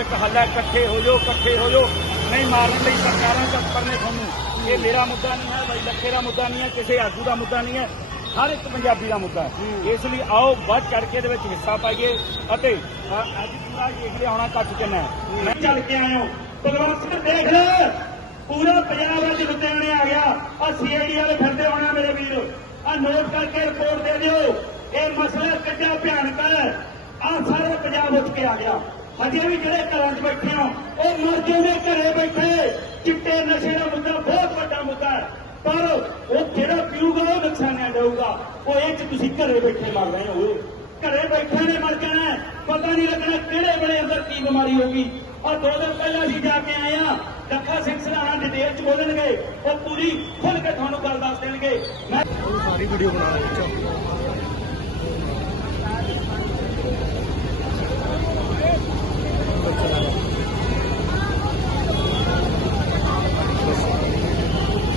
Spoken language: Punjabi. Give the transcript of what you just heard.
ਇੱਕੋ ਇੱਕ ਹੱਲ ਇਕੱਠੇ ਹੋ ਜਾਓ ਇਕੱਠੇ ਹੋ ਜਾਓ। ਨਹੀਂ ਮਾਰਨ ਲਈ ਸਰਕਾਰਾਂ ਤਤਪਰ ਨੇ ਤੁਹਾਨੂੰ। ਇਹ ਮੇਰਾ ਮੁੱਦਾ ਨਹੀਂ ਹੈ ਬਾਈ ਲੱਖੇ ਦਾ ਮੁੱਦਾ ਨਹੀਂ ਹੈ ਕਿਸੇ ਆਗੂ ਦਾ ਮੁੱਦਾ ਨਹੀਂ ਹੈ। ਹਰ ਇੱਕ ਪੰਜਾਬੀ ਦਾ ਮੁੱਦਾ ਹੈ। ਇਸ ਲਈ ਆਓ ਵੱਧ ਚੜ ਕੇ ਦੇ ਵਿੱਚ ਹਿੱਸਾ ਪਾਈਏ ਅਤੇ ਅੱਜ ਪੂਰਾ ਏਰੀਆ ਆਉਣਾ ਕੱਟ ਚੱਲਣਾ ਹੈ। ਮੈਂ ਚੱਲ ਕੇ ਆਇਆ ਭਗਵੰਤ ਸਿੰਘ ਦੇਖ। ਲੈ ਪੂਰਾ ਪੰਜਾਬ ਅੱਜ ਲੁਧਿਆਣੇ ਆ ਗਿਆ। ਆ ਸੀਆਈਡੀ ਵਾਲੇ ਫਿਰਦੇ ਹੋਣਾ ਮੇਰੇ ਵੀਰ। ਆ ਨੋਟ ਕਰਕੇ ਰਿਪੋਰਟ ਦੇ ਦਿਓ। ਇਹ ਮਸਲਾ ਕਿੱਡਾ ਭਿਆਨਕ ਹੈ। ਆ ਸਾਰੇ ਪੰਜਾਬ ਉੱਠ ਕੇ ਆ ਗਿਆ। ਹਜੇ ਵੀ ਜਿਹੜੇ ਘਰਾਂ 'ਚ ਬੈਠੇ ਹੋ, ਉਹ ਮਰ ਜਾਂਦੇ ਘਰੇ ਬੈਠੇ। ਚਿੱਟੇ ਨਸ਼ੇ ਦਾ ਮੁੱਦਾ ਬਹੁਤ ਵੱਡਾ ਮੁੱਦਾ ਹੈ। ਪਰ ਉਹ ਜਿਹੜਾ ਪੀਊਗਾ, ਉਹ ਨੁਕਸਾਨਿਆ ਜਾਊਗਾ ਉਹ ਇਹ 'ਚ ਤੁਸੀਂ ਘਰੇ ਬੈਠੇ ਮਰ ਰਹੇ ਹੋ। ਘਰੇ ਬੈਠੇ ਨੇ ਮਰ ਜਾਣਾ ਪਤਾ ਨਹੀਂ ਲੱਗਣਾ ਕਿਹੜੇ ਵੇਲੇ ਅੰਦਰ ਕੀ ਬਿਮਾਰੀ ਹੋਗੀ ਔਰ ਦੋ ਦਿਨ ਪਹਿਲਾਂ ਅਸੀਂ ਜਾ ਕੇ ਆਏ ਆ ਲੱਖਾ ਸਿੰਘ ਸਰਾਣਾ ਡਿਟੇਲ 'ਚ ਬੋਲਣਗੇ। ਉਹ ਪੂਰੀ ਖੁੱਲ ਕੇ ਤੁਹਾਨੂੰ ਗੱਲ ਦੱਸ ਦੇਣਗੇ। ਮੈਂ ਸਾਰੀ ਵੀਡੀਓ ਬਣਾ ਲਓ